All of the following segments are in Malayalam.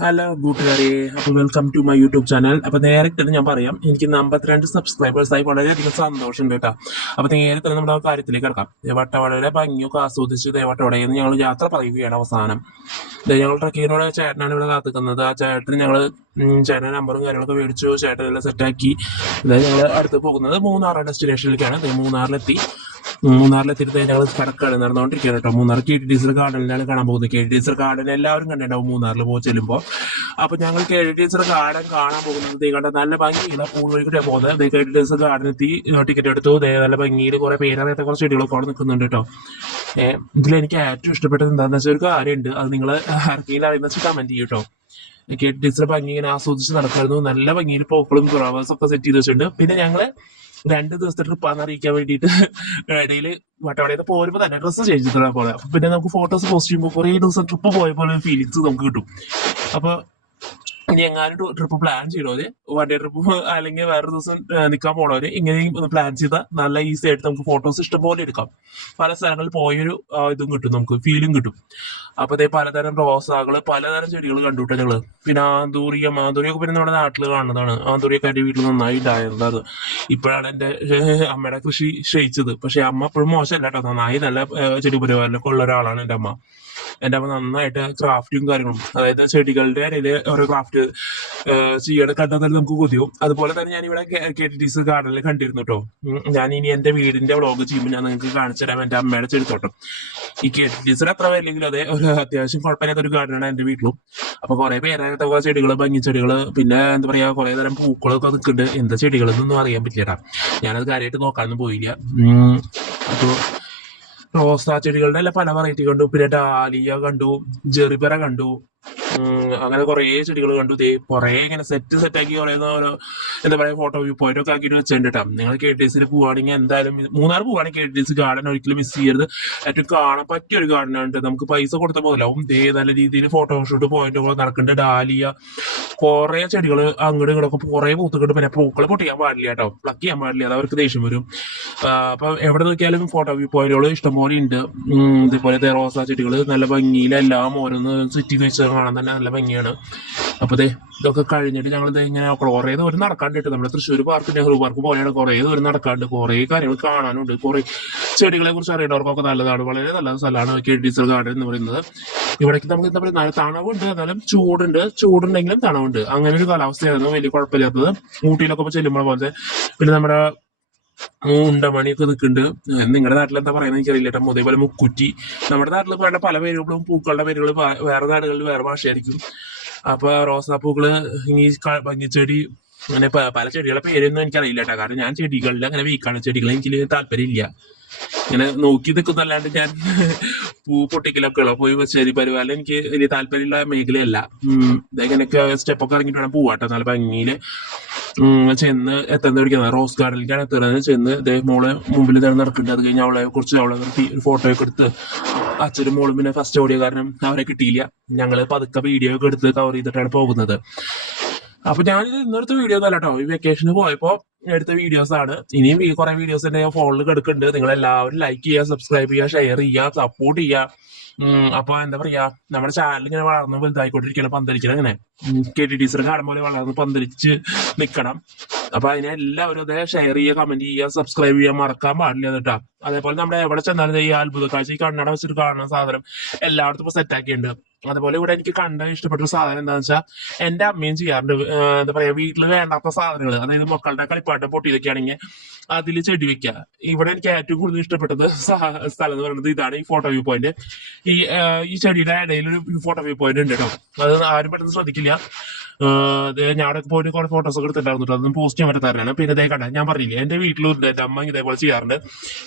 ഹലോ കൂട്ടുകാരെ, അപ്പോൾ welcome to my YouTube channel. അപ്പോൾ നേരെ തന്നെ ഞാൻ പറയാം, എനിക്ക് 52 സബ്സ്ക്രൈബേഴ്സായി വളരെയധികം സന്തോഷമുണ്ട് കേട്ടോ. അപ്പോൾ നേരെ തന്നെ നമ്മുടെ കാര്യത്തിലേക്ക് കിടക്കാം. വട്ടവടയുടെ ഭംഗിയൊക്കെ ആസ്വദിച്ച് വട്ടവടയിൽ നിന്ന് ഞങ്ങൾ യാത്ര പറയുകയാണ്. അവസാനം ഞങ്ങൾ ട്രക്കിങ്ങിനോട് ചേട്ടനാണ് ഇവിടെ കാത്തിക്കുന്നത്. ആ ചേട്ടന് ഞങ്ങൾ ചേട്ടൻ്റെ നമ്പറും കാര്യങ്ങളൊക്കെ മേടിച്ചു, ചേട്ടനെല്ലാം സെറ്റാക്കി. ഞങ്ങൾ അടുത്ത് പോകുന്നത് മൂന്നാർ ഡെസ്റ്റിനേഷനിലേക്കാണ്. മൂന്നാറിലെത്തിയിട്ട് ഞങ്ങൾ കടക്കാണ് നടന്നുകൊണ്ടിരിക്കുകയാണ് കേട്ടോ. മൂന്നാർ KTTC ഗാർഡനിലാണ് കാണാൻ പോകുന്നത്. KTTC ഗാർഡൻ എല്ലാവരും കണ്ടിട്ടുണ്ടാവും മൂന്നാറിൽ പോയി ചെല്ലുമ്പോൾ. അപ്പൊ ഞങ്ങൾ KTTC ഗാർഡൻ കാണാൻ പോകുന്നത് കണ്ട നല്ല ഭംഗിയുള്ള പൂൾ വഴിക്കൂടെ പോകുന്നത്. KTTC ഗാർഡൻ എത്തി, ടിക്കറ്റ് എടുത്തു. നല്ല ഭംഗിയിൽ കുറെ പേരറിയാത്ത കുറച്ച് ചെടികളൊക്കെ അവിടെ നിൽക്കുന്നുണ്ട് കേട്ടോ. ഇതിലെനിക്ക് ഏറ്റവും ഇഷ്ടപ്പെട്ടത് എന്താണെന്ന് വെച്ചാൽ ഒരു കാര്യമുണ്ട്. അത് നിങ്ങൾ ആർക്കെങ്കിലും അറിയുന്ന വെച്ചാൽ കമന്റ് ചെയ്യും കേട്ടോ. KTTC ഭംഗി ഇങ്ങനെ ആസ്വദിച്ച് നടക്കായിരുന്നു. നല്ല ഭംഗിയിൽ പൂക്കളും ഫ്ലവേഴ്സും ഒക്കെ സെറ്റ് ചെയ്ത് വെച്ചിട്ടുണ്ട്. പിന്നെ ഞങ്ങള് 2 ദിവസത്തെ ട്രിപ്പാന്ന് അറിയിക്കാൻ വേണ്ടിയിട്ട് ഇടയിൽ വട്ടവടയിൽ നിന്ന് പോരുമ്പോൾ തന്നെ ഡ്രസ്സ് ചേഞ്ച് ചെയ്തിടാൻ പോലെ. അപ്പൊ പിന്നെ നമുക്ക് ഫോട്ടോസ് പോസ്റ്റ് ചെയ്യുമ്പോൾ കുറേ ദിവസം ട്രിപ്പ് പോയ പോലെ ഫീലിങ്സ് നമുക്ക് കിട്ടും. അപ്പൊ ഇനി എങ്ങാനും ട്രിപ്പ് പ്ലാൻ ചെയ്യണോര്, വൺ ഡേ ട്രിപ്പ് അല്ലെങ്കിൽ വേറെ ദിവസം നിൽക്കാൻ പോണവര് ഇങ്ങനെയും ഒന്ന് പ്ലാൻ ചെയ്താൽ നല്ല ഈസി ആയിട്ട് നമുക്ക് ഫോട്ടോസ് ഇഷ്ടംപോലെ എടുക്കാം. പല സ്ഥലങ്ങളിൽ പോയൊരു ഇതും കിട്ടും, നമുക്ക് ഫീലും കിട്ടും. അപ്പൊ അതേ പലതരം റോസാകള്, പലതരം ചെടികൾ കണ്ടുവിട്ടെ ഞങ്ങള്. പിന്നെ ആന്തൂറിയൊക്കെ പിന്നെ നമ്മുടെ നാട്ടിൽ കാണുന്നതാണ്. ആന്തൂറിയൊക്കെ എന്റെ വീട്ടിൽ നന്നായി ഉണ്ടായിരുന്നത്. അത് ഇപ്പോഴാണ് എന്റെ അമ്മയുടെ കൃഷി ക്ഷയിച്ചത്. പക്ഷെ അമ്മ എപ്പോഴും മോശമല്ല കേട്ടോ, നന്നായി നല്ല ചെടി പരിപാലനമൊക്കെ ഉള്ള ഒരാളാണ് എന്റെ അമ്മ. എന്റെ അമ്മ നന്നായിട്ട് ക്രാഫ്റ്റും കാര്യങ്ങളും, അതായത് ചെടികളുടെ ഇടയിൽ ഓരോ ക്രാഫ്റ്റ് ചെയ്യണം കണ്ടാൽ തന്നെ നമുക്ക് കൊതിയും. അതുപോലെ തന്നെ ഞാൻ ഇവിടെ KTTC ഗാർഡനിൽ കണ്ടിരുന്നു കേട്ടോ. ഞാൻ ഇനി എന്റെ വീടിന്റെ വ്ളോഗ് ചെയ്യുമ്പോൾ ഞാൻ നിങ്ങൾക്ക് കാണിച്ചു തരാം എന്റെ അമ്മയുടെ ചെടിത്തോട്ടം. ഈ KTTC അത്ര വരില്ലെങ്കിലും അതെ ഒരു അത്യാവശ്യം കുഴപ്പമില്ലാത്ത ഒരു ഗാർഡനാണ് എന്റെ വീട്ടിലും. അപ്പൊ കുറെ പേരായിട്ട് കുറെ ചെടികള്, ഭംഗിച്ചെടികള്, പിന്നെ എന്താ പറയാ കുറെ തരം പൂക്കളൊക്കെ നിൽക്കുന്നുണ്ട്. എന്താ ചെടികളെന്നൊന്നും അറിയാൻ പറ്റില്ല. ഞാനത് കാര്യമായിട്ട് നോക്കാനൊന്നും പോയില്ല. അപ്പൊ റോസാ ചെടികളുടെ എല്ലാം പല വെറൈറ്റി കണ്ടു. പിന്നെ ഡാലിയ കണ്ടു, ജെറിബറ കണ്ടു. അങ്ങനെ കുറെ ചെടികൾ കണ്ടു. കുറെ ഇങ്ങനെ സെറ്റാക്കി കുറെ ഓരോ എന്താ പറയാ ഫോട്ടോ വ്യൂ പോയിന്റ് ഒക്കെ ആക്കിയിട്ട് വെച്ചിട്ടുണ്ട് കേട്ടോ. നിങ്ങൾ KTTC പോവുകയാണെങ്കിൽ എന്തായാലും മൂന്നാർ പോവുകയാണെങ്കിൽ KTTC ഗാർഡൻ ഒരിക്കലും മിസ് ചെയ്യരുത്. ഏറ്റവും കാണാൻ പറ്റിയ ഒരു ഗാർഡനാണ്. നമുക്ക് പൈസ കൊടുത്ത മുതലാവും. നല്ല രീതിയിൽ ഫോട്ടോഷൂട്ട് പോയിന്റുകൾ നടക്കുന്നുണ്ട്. ഡാലിയ കുറെ ചെടികൾ അങ്ങോട്ടും ഇങ്ങോട്ടൊക്കെ കുറെ പൂത്തുകൊണ്ട്. പിന്നെ പൂക്കൾ പൊട്ടിക്കാൻ പാടില്ല കേട്ടോ, പ്ലക്ക് ചെയ്യാൻ പാടില്ല, അത് അവർക്ക് ദേഷ്യം വരും. അപ്പൊ എവിടെ നോക്കിയാലും ഫോട്ടോ വ്യൂ പോയിന്റുകൾ ഇഷ്ടംപോലെ ഉണ്ട്. ഇതേപോലെ റോസാ ചെടികൾ നല്ല ഭംഗിയിലെല്ലാം ഓരോന്ന് സെറ്റ് ചെയ്ത് വെച്ച് കാണാൻ തന്നെ നല്ല ഭംഗിയാണ്. അപ്പൊ ഇതൊക്കെ കഴിഞ്ഞിട്ട് ഞങ്ങൾ ഇങ്ങനെ കുറേ ദൂരം നടക്കാണ്ട്. നമ്മുടെ തൃശ്ശൂർ പാർക്ക്, നെഹ്റു പാർക്ക് പോലെയാണ്. കുറേ ദൂരം നടക്കാണ്ട്, കുറേ കാര്യങ്ങൾ കാണാനുണ്ട്. കുറേ ചെടികളെ കുറിച്ച് അറിയേണ്ടവർക്കൊക്കെ നല്ലതാണ്, വളരെ നല്ല സ്ഥലമാണ് KTTC ഗാർഡൻ എന്ന് പറയുന്നത്. ഇവിടേക്ക് നമുക്ക് എന്താ പറയുക, തണവുണ്ട്, എന്നാലും ചൂടുണ്ടെങ്കിലും തണവുണ്ട്. അങ്ങനെ ഒരു കാലാവസ്ഥയായിരുന്നു, വലിയ കുഴപ്പമില്ലാത്തത്. ഊട്ടിയിലൊക്കെ ഇപ്പൊ ചെല്ലുമ്പോൾ പോലത്തെ. പിന്നെ നമ്മുടെ ഉണ്ടമണിയൊക്കെ നിൽക്കുന്നുണ്ട്. നിങ്ങളുടെ നാട്ടിൽ എന്താ പറയുന്നത് എനിക്കറിയില്ല കേട്ടോ. അതേപോലെ മുക്കുറ്റി. നമ്മുടെ നാട്ടിൽ പറയുന്ന പല പേരുകളും പൂക്കളുടെ പേരുകൾ വേറെ നാടുകളിൽ വേറെ ഭാഷയായിരിക്കും. അപ്പൊ റോസാപ്പൂക്കള്, ഈ ഭംഗിച്ചെടി, അങ്ങനെ പല ചെടികളുടെ പേരൊന്നും എനിക്കറിയില്ല കേട്ടോ. കാരണം ഞാൻ ചെടികളിൽ അങ്ങനെ വീക്കാണ്. ചെടികൾ എനിക്ക് താല്പര്യമില്ല. ഇങ്ങനെ നോക്കി നിൽക്കുന്നല്ലാണ്ട് ഞാൻ പൂ പൊട്ടിക്കലൊക്കെ ഉള്ളു. പോയി ചെടി പരിപാലനം എനിക്ക് വലിയ താല്പര്യമുള്ള മേഖലയല്ല. ഇങ്ങനെയൊക്കെ സ്റ്റെപ്പൊക്കെ ഇറങ്ങിയിട്ട് വേണം പോവാട്ടോ. നല്ല ഭംഗിയില് ചെന്ന് എത്താൻ പഠിക്കുന്നത്. റോസ് ഗാർഡനിലേക്കാണ് എത്തുന്നത്. ചെന്ന് മോളെ മുമ്പിൽ തന്നെ നടക്കുന്നുണ്ട്. അത് കഴിഞ്ഞ് അവളെ നിർത്തി ഒരു ഫോട്ടോ ഒക്കെ എടുത്ത്. അച്ഛനും മോളും പിന്നെ ഫസ്റ്റ് ഓടിയ കാരണം അവരെ കിട്ടിയില്ല. ഞങ്ങള് പതുക്കെ വീഡിയോ ഒക്കെ എടുത്ത് കവർ ചെയ്തിട്ടാണ് പോകുന്നത്. അപ്പൊ ഞാനിത് ഇന്നടുത്ത വീഡിയോ ഒന്നല്ല കേട്ടോ, ഈ വെക്കേഷന് പോയപ്പോ എടുത്ത വീഡിയോസ് ആണ്. ഇനിയും കുറെ വീഡിയോസ് എന്റെ ഫോണിൽ കിടക്കുന്നുണ്ട്. നിങ്ങൾ എല്ലാവരും ലൈക്ക് ചെയ്യുക, സബ്സ്ക്രൈബ് ചെയ്യുക, ഷെയർ ചെയ്യുക, സപ്പോർട്ട് ചെയ്യുക. അപ്പൊ എന്താ പറയാ, നമ്മുടെ ചാനൽ ഇങ്ങനെ വളർന്ന് വലുതായിക്കൊണ്ടിരിക്കണം, പന്തലിക്കണം. അങ്ങനെ KTTC കാണും പോലെ വളർന്ന് പന്തലിച്ച് നിൽക്കണം. അപ്പൊ അതിനെ എല്ലാവരും അതേ ഷെയർ ചെയ്യുക, കമന്റ് ചെയ്യുക, സബ്സ്ക്രൈബ് ചെയ്യാൻ മറക്കാൻ പാടില്ല കേട്ടോ. അതേപോലെ നമ്മുടെ എവിടെ ചെന്നാലും ഈ അത്ഭുത കാഴ്ച, ഈ കണ്ണട വെച്ചിട്ട് കാണുന്ന സാധനം എല്ലായിടത്തും ഇപ്പൊ സെറ്റ് ആക്കിയിട്ടുണ്ട്. അതുപോലെ ഇവിടെ എനിക്ക് കണ്ട ഇഷ്ടപ്പെട്ട ഒരു സാധനം എന്താണെന്ന് വെച്ചാൽ, എന്റെ അമ്മയും ചെയ്യാറുണ്ട്. എന്താ പറയാ, വീട്ടിൽ വേണ്ടാത്ത സാധനങ്ങൾ, അതായത് മക്കളുടെ കളിപ്പാട്ടം പൊട്ടിയതൊക്കെ ആണെങ്കിൽ അതിൽ ചെടി വെക്കുക. ഇവിടെ എനിക്ക് ഏറ്റവും കൂടുതൽ ഇഷ്ടപ്പെട്ടത് സ്ഥലം എന്ന് പറയുന്നത് ഇതാണ്, ഈ ഫോട്ടോ വ്യൂ പോയിന്റ്. ഈ ചെടിയുടെ ഇടയിൽ ഒരു ഫോട്ടോ വ്യൂ പോയിന്റ് ഉണ്ട് കേട്ടോ. അത് ആരും പെട്ടെന്ന് ശ്രദ്ധിക്കില്ല. ഞാൻ അവിടെ പോയിട്ട് കുറെ ഫോട്ടോസ് ഒക്കെ എടുത്തിട്ടുണ്ടായിരുന്നു. അതൊന്നും പോസ്റ്റ് ചെയ്യാൻ പറ്റാത്തവരാണ്. പിന്നെ ഇതേ കണ്ട, ഞാൻ പറഞ്ഞില്ലേ എന്റെ വീട്ടിലുണ്ട്, എന്റെ അമ്മ ഇതേപോലെ ചെയ്യാറുണ്ട്.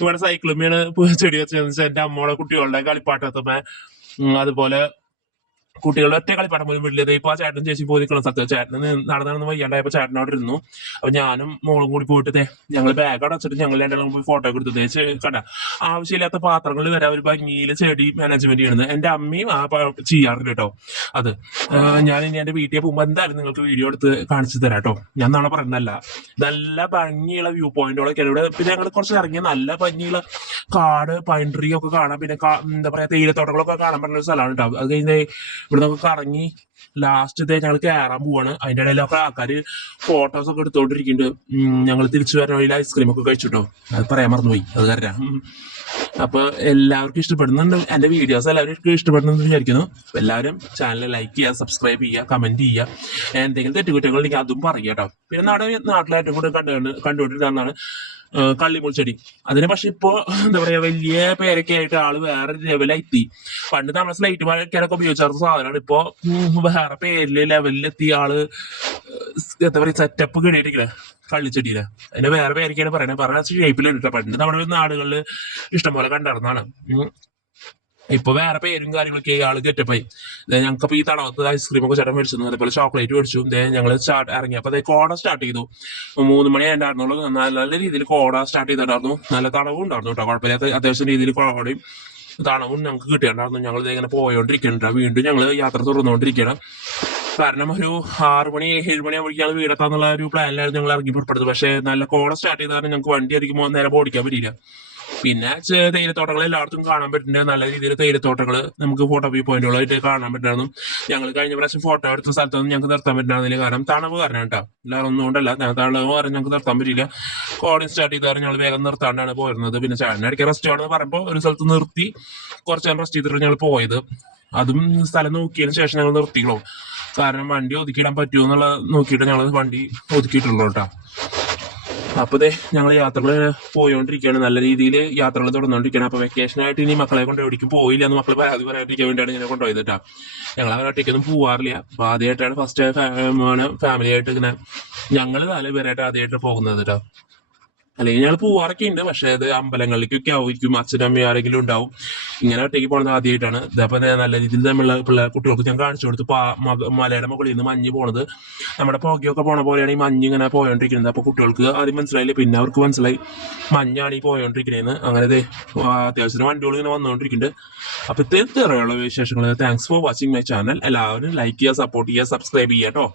ഇവിടെ സൈക്കിളുമ്മയാണ് ചെടി വെച്ചതെന്ന് വെച്ചാൽ എന്റെ അമ്മയുടെ കുട്ടികളുടെ കളിപ്പാട്ടത്തുമ്മ, അതുപോലെ കുട്ടികളുടെ ഒറ്റ കളിപ്പാട്ടം പോലും വീട്ടിലേത്. ഇപ്പൊ ആ ചേട്ടൻ ചേച്ചി പോയി നിൽക്കുന്ന സ്ഥലത്ത് ചേട്ടന് നടന്നു വയ്യാണ്ടായപ്പോ ചേട്ടനോട് ഇരുന്നു. അപ്പൊ ഞാനും മോളും കൂടി പോയിട്ട് ഞങ്ങൾ ബാഗ് അടച്ചിട്ട് ഞങ്ങൾ രണ്ടാളും പോയി ഫോട്ടോ ഒക്കെ എടുത്തു. കണ്ട, ആവശ്യമില്ലാത്ത പാത്രങ്ങൾ വരെ ഒരു ഭംഗിയിൽ ചെടി മാനേജ്മെന്റ് ചെയ്യുന്നത് എന്റെ അമ്മയും ചെയ്യാറുണ്ട് കേട്ടോ. അത് ഞാൻ ഇനി എന്റെ വീട്ടിൽ പോകുമ്പോൾ എന്തായാലും നിങ്ങൾക്ക് വീഡിയോ എടുത്ത് കാണിച്ചു തരാം കേട്ടോ. ഞാൻ നാളെ പറഞ്ഞല്ല, നല്ല ഭംഗിയുള്ള വ്യൂ പോയിന്റുകളൊക്കെ ഇവിടെ. പിന്നെ ഞങ്ങൾ കുറച്ച് ഇറങ്ങിയ നല്ല ഭംഗിയുള്ള കാട്, പൈൻ ട്രീ ഒക്കെ കാണാം. പിന്നെ എന്താ പറയാ, തേയിലത്തോട്ടങ്ങളൊക്കെ കാണാൻ പറ്റുന്ന ഒരു സ്ഥലമാണ് കേട്ടോ. അത് കഴിഞ്ഞ് ഇവിടെ നമുക്ക് കറങ്ങി ലാസ്റ്റ് ഇതേ ഞങ്ങൾ കയറാൻ പോവാണ്. അതിന്റെ ഇടയിലൊക്കെ ആൾക്കാര് ഫോട്ടോസ് ഒക്കെ എടുത്തോണ്ടിരിക്കുന്നുണ്ട്. ഞങ്ങൾ തിരിച്ചു വരുന്ന വഴിയിൽ ഐസ്ക്രീം ഒക്കെ കഴിച്ചിട്ടോ, അത് പറയാൻ മറന്നുപോയി, അത് കാരണം. അപ്പൊ എല്ലാവർക്കും ഇഷ്ടപ്പെടുന്നുണ്ട് എന്റെ വീഡിയോസ്, എല്ലാവർക്കും ഇഷ്ടപ്പെടുന്നെന്ന് വിചാരിക്കുന്നു. എല്ലാവരും ചാനൽ ലൈക്ക് ചെയ്യുക, സബ്സ്ക്രൈബ് ചെയ്യുക, കമന്റ് ചെയ്യുക. എന്തെങ്കിലും തെറ്റുകുറ്റങ്ങൾ ഉണ്ടെങ്കിൽ അതും പറയുക കേട്ടോ. പിന്നെ നാട്ടിലായിട്ടും കൂടെ കണ്ടുകൊണ്ടിരുന്നതാണ് കള്ളിമുൾച്ചെടി. അതിന് പക്ഷെ ഇപ്പോ എന്താ പറയാ, വലിയ പേരൊക്കെ ആയിട്ട് ആള് വേറെ ലെവലെത്തി. പണ്ട് നമ്മൾ സ്ലൈറ്റ് വരയ്ക്കാനൊക്കെ ഉപയോഗിച്ചാർന്ന സാധനമാണ് ഇപ്പോ വേറെ പേരില് ലെവലിലെത്തി ആള്. എന്താ പറയാ, സെറ്റപ്പ് കിട്ടിയിട്ടില്ല കള്ളിച്ചെടിയില്. അതിന് വേറെ പേരൊക്കെയാണ് പറയുന്നത്, പറഞ്ഞ ഷേപ്പിലുണ്ട്. പണ്ട് നമ്മുടെ നാടുകളിൽ ഇഷ്ടംപോലെ കണ്ടിരുന്നതാണ്. ഇപ്പൊ വേറെ പേരും കാര്യങ്ങളൊക്കെ ആള് ഗെറ്റപ്പായി. ഞങ്ങൾക്ക് ഈ തണവത്ത് ഐസ്ക്രീം ഒക്കെ ചേട്ടൻ മേടിച്ചു, അതേപോലെ ചോക്ലേറ്റ് മേടിച്ചു. ഞങ്ങൾ ഇറങ്ങിയപ്പോ അതേ കോട സ്റ്റാർട്ട് ചെയ്തു. 3 മണി ഉണ്ടായിരുന്നുള്ളൂ. നല്ല രീതിയിൽ കോട സ്റ്റാർട്ട് ചെയ്തിട്ടുണ്ടായിരുന്നു. നല്ല തണവും ഉണ്ടായിരുന്നു കേട്ടോ, കുഴപ്പമില്ലാത്ത അത്യാവശ്യം രീതിയിൽ കോടയും തണവും ഞങ്ങൾക്ക് കിട്ടിയിട്ടുണ്ടായിരുന്നു. ഞങ്ങൾ ഇങ്ങനെ പോയോണ്ടിരിക്കുന്നുണ്ട്. വീണ്ടും ഞങ്ങൾ യാത്ര തുടർന്നുകൊണ്ടിരിക്കുകയാണ്. കാരണം ഒരു 6 മണി 7 മണി ആകുമ്പോഴേക്കാണ് വീടെത്താന്നുള്ള ഒരു പ്ലാനിലായിരുന്നു ഞങ്ങൾ ഇറങ്ങി പുറപ്പെടുന്നത്. പക്ഷെ നല്ല കോട സ്റ്റാർട്ട് ചെയ്താൽ ഞങ്ങൾക്ക് വണ്ടി അധികം നേരം ഓടിക്കാൻ പറ്റിയില്ല. പിന്നെ തേയിലത്തോട്ടങ്ങൾ എല്ലായിടത്തും കാണാൻ പറ്റുന്നുണ്ട്. നല്ല രീതിയിൽ തേയിലത്തോട്ടങ്ങൾ നമുക്ക് ഫോട്ടോ വ്യൂ പോയിന്റുകളായിട്ട് കാണാൻ പറ്റുന്നു. ഞങ്ങൾ കഴിഞ്ഞ പ്രാവശ്യം ഫോട്ടോ എടുത്ത സ്ഥലത്തൊന്നും ഞങ്ങൾക്ക് നിർത്താൻ പറ്റുന്നില്ല, കാരണം തണവ് കാരണം കേട്ടോ, എല്ലാവരും ഒന്നുകൊണ്ടല്ല. തണവ് കാരണം ഞങ്ങൾക്ക് നിർത്താൻ പറ്റില്ല. കോടയും സ്റ്റാർട്ട് ചെയ്താൽ ഞങ്ങൾ വേഗം നിർത്താണ്ടാണ് പോയിരുന്നത്. പിന്നെ ചാനലിടയ്ക്ക് റെസ്റ്റ് ആണെന്ന് പറയുമ്പോൾ ഒരു സ്ഥലത്ത് നിർത്തി കുറച്ച് നേരം റെസ്റ്റ് ചെയ്തിട്ട് ഞങ്ങൾ പോയത്. അതും സ്ഥലം നോക്കിയതിന് ശേഷം ഞങ്ങൾ നിർത്തിക്കോളും, കാരണം വണ്ടി ഒതുക്കിയിടാൻ പറ്റുമോ എന്നുള്ള നോക്കിയിട്ട് ഞങ്ങൾ വണ്ടി ഒതുക്കിയിട്ടുള്ളൂ കേട്ടോ. അപ്പൊ ഞങ്ങൾ യാത്രകൾ പോയോണ്ടിരിക്കുകയാണ്, നല്ല രീതിയിൽ യാത്രകൾ തുടർന്നുകൊണ്ടിരിക്കുകയാണ്. അപ്പൊ വെക്കേഷനായിട്ട് ഇനി മക്കളെ കൊണ്ട് എവിടേക്കും പോയില്ല എന്ന് മക്കൾ പരാതി പറയാണ്ടിരിക്കാൻ വേണ്ടിയാണ് ഇങ്ങനെ കൊണ്ടുപോയത് കേട്ടോ. ഞങ്ങൾ അങ്ങനെ ഒറ്റയ്ക്കൊന്നും പോവാറില്ല. അപ്പൊ ആദ്യമായിട്ടാണ് ഫസ്റ്റ് ഫാമിലി ആയിട്ട് ഇങ്ങനെ ഞങ്ങൾ 4 പേരായിട്ട് ആദ്യമായിട്ട് പോകുന്നത് കേട്ടോ. അല്ലെങ്കിൽ ഞങ്ങൾ പോവാറൊക്കെ ഉണ്ട്, പക്ഷെ അത് അമ്പലങ്ങളിലേക്കൊക്കെ ആയിരിക്കും, അച്ഛനും അമ്മയും ആരെങ്കിലും ഉണ്ടാവും. ഇങ്ങനെ ഒറ്റയ്ക്ക് പോകുന്നത് ആദ്യമായിട്ടാണ്. ഇതപ്പോൾ നല്ല രീതിയിൽ നമ്മളുള്ള കുട്ടികൾക്ക് ഞാൻ കാണിച്ചു കൊടുത്തു. മലയുടെ മുകളിൽ നിന്ന് മഞ്ഞ് പോണത് നമ്മുടെ പുകയൊക്കെ പോണ പോലെയാണ് ഈ മഞ്ഞ് ഇങ്ങനെ പോയോണ്ടിരിക്കുന്നത്. അപ്പൊ കുട്ടികൾക്ക് ആദ്യം മനസ്സിലായില്ല, പിന്നെ അവർക്ക് മനസ്സിലായി മഞ്ഞാണ് ഈ പോയോണ്ടിരിക്കണേന്ന്. അങ്ങനെ അത്യാവശ്യം വണ്ടികൾ ഇങ്ങനെ വന്നുകൊണ്ടിരിക്കുന്നുണ്ട്. അപ്പൊ ഇത്തരത്തിലുള്ള വിശേഷങ്ങൾ. Thanks for watching my channel. എല്ലാവരും ലൈക്ക് ചെയ്യുക, സപ്പോർട്ട് ചെയ്യുക, സബ്സ്ക്രൈബ് ചെയ്യുക കേട്ടോ.